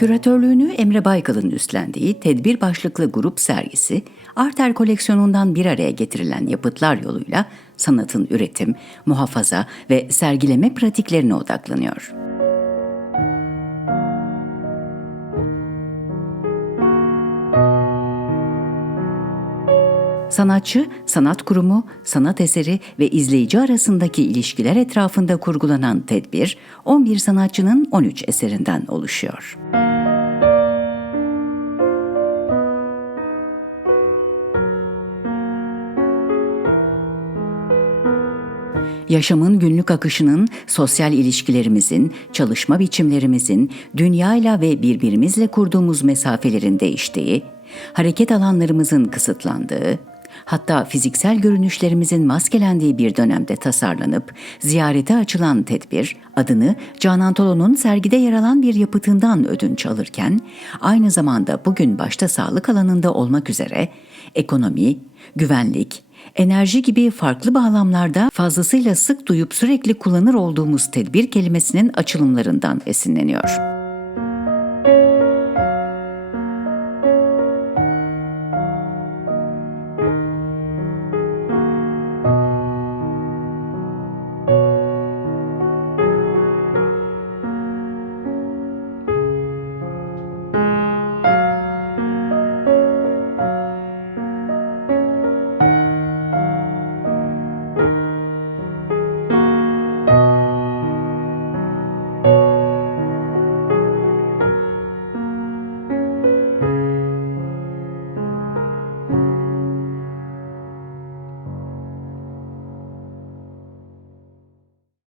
Küratörlüğünü Emre Baykal'ın üstlendiği tedbir başlıklı grup sergisi, Arter koleksiyonundan bir araya getirilen yapıtlar yoluyla sanatın üretim, muhafaza ve sergileme pratiklerine odaklanıyor. Sanatçı, sanat kurumu, sanat eseri ve izleyici arasındaki ilişkiler etrafında kurgulanan tedbir, 11 sanatçının 13 eserinden oluşuyor. Yaşamın günlük akışının, sosyal ilişkilerimizin, çalışma biçimlerimizin, dünyayla ve birbirimizle kurduğumuz mesafelerin değiştiği, hareket alanlarımızın kısıtlandığı, hatta fiziksel görünüşlerimizin maskelendiği bir dönemde tasarlanıp ziyarete açılan tedbir adını Canan Tolo'nun sergide yer alan bir yapıtından ödünç alırken aynı zamanda bugün başta sağlık alanında olmak üzere ekonomi, güvenlik, enerji gibi farklı bağlamlarda fazlasıyla sık duyup sürekli kullanır olduğumuz tedbir kelimesinin açılımlarından esinleniyor.